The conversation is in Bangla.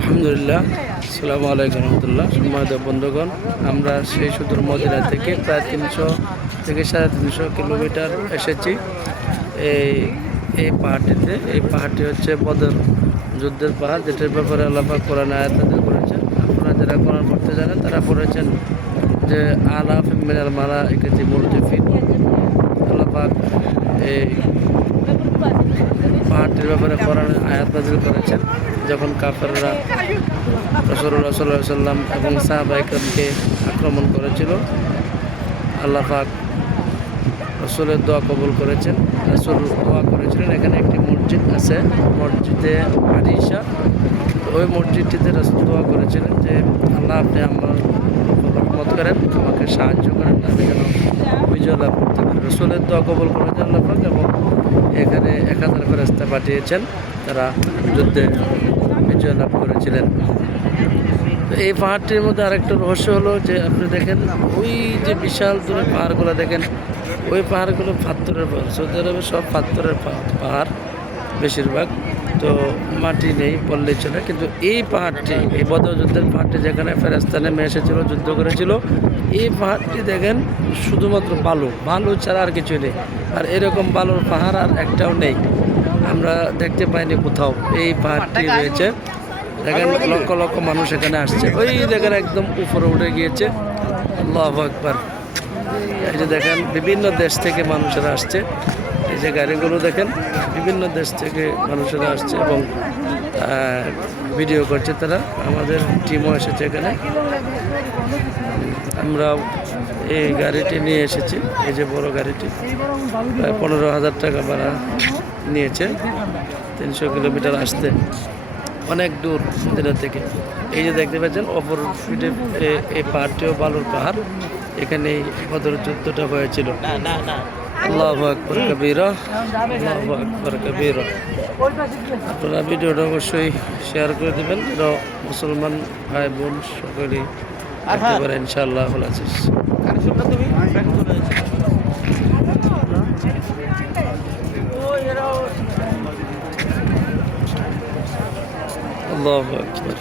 আলহামদুলিল্লাহ, আসসালামু আলাইকুম রহমতুল্লাহ। সম্মানিত বন্ধুগণ, আমরা সেই সুদূর মদিনা থেকে প্রায় 300 থেকে 350 কিলোমিটার এসেছি এই পাহাড়টিতে। এই পাহাড়টি হচ্ছে বদর যুদ্ধের পাহাড়, যেটার ব্যাপারে আল্লাহ পাক কোরআনে আয়াত নাযিল করেছেন। আপনারা যারা কোরআন পড়তে জানেন তারা পড়েছেন যে আলাফ মিনাল মালাইকাতি মুরদিফিন। আল্লাহ পাক এই পাহাড়টির ব্যাপারে কোরআনে আয়াত নাযিল করেছেন। যখন কাফেররা রাসূলুল্লাহ সাল্লাল্লাহু আলাইহি ওয়াসাল্লাম এবং সাহাবায়ে-কেরামকে আক্রমণ করেছিল, আল্লাহ পাক রাসূলের দোয়া কবুল করেছেন। রাসূল দোয়া করেছিলেন, এখানে একটি মসজিদ আছে, মসজিদে আরিশা। ওই মসজিদটিতে রাসূল দোয়া করেছিলেন যে আল্লাহ, আপনি আমার রহমত করেন, আমাকে সাহায্য করেন, আমি যেন বিজয় লাভ করতে পারি। রাসূলের দোয়া কবুল করেছেন আল্লাহ পাক, এবং এখানে 1000 ফেরেশতা পাঠিয়েছেন, তারা যুদ্ধে বিজয় লাভ করেছিলেন। তো এই পাহাড়টির মধ্যে আরেকটা রহস্য হলো যে আপনি দেখেন ওই যে বিশাল দূরে পাহাড়গুলো দেখেন, ওই পাহাড়গুলো পাথরের পাহাড়। সৌদি আরবে সব পাথরের পাহাড় বেশিরভাগ, তো মাটি নেই বললেই চলে। কিন্তু এই পাহাড়টি, এই বদর যুদ্ধের পাহাড়টি যেখানে ফেরেশতা নেমে এসেছিল, যুদ্ধ করেছিল, এই পাহাড়টি দেখেন শুধুমাত্র বালু ছাড়া আর কিছুই নেই। আর এরকম বালুর পাহাড় আর একটাও নেই, আমরা দেখতে পাইনি কোথাও। এই পাহাড়টি রয়েছে, দেখেন লক্ষ লক্ষ মানুষ এখানে আসছে। ওই দেখেন একদম উপরে উঠে গিয়েছে, আল্লাহু আকবার। এই যে দেখেন বিভিন্ন দেশ থেকে মানুষেরা আসছে, এই যে গাড়িগুলো দেখেন বিভিন্ন দেশ থেকে মানুষেরা আসছে এবং ভিডিও করছে তারা। আমাদের টিমও এসেছে এখানে, আমরাও এই গাড়িটি নিয়ে এসেছি। এই যে বড় গাড়িটি প্রায় 15,000 টাকা ভাড়া নিয়েছে 300 কিলোমিটার আসতে, অনেক দূর মদিনা থেকে। এই যে দেখতে পাচ্ছেন অপর ফিটে এই পাহাড়টিও বালুর পাহাড়, এখানে বদর যুদ্ধটা হয়েছিল। আল্লাহু আকবার কবীরা, আল্লাহু আকবার কবীরা। আপনারা ভিডিওটা অবশ্যই শেয়ার করে দেবেন, মুসলমান ভাই বোন সকলেই দেখতে পারে ইনশাআল্লাহ। আল্লাহু আকবার।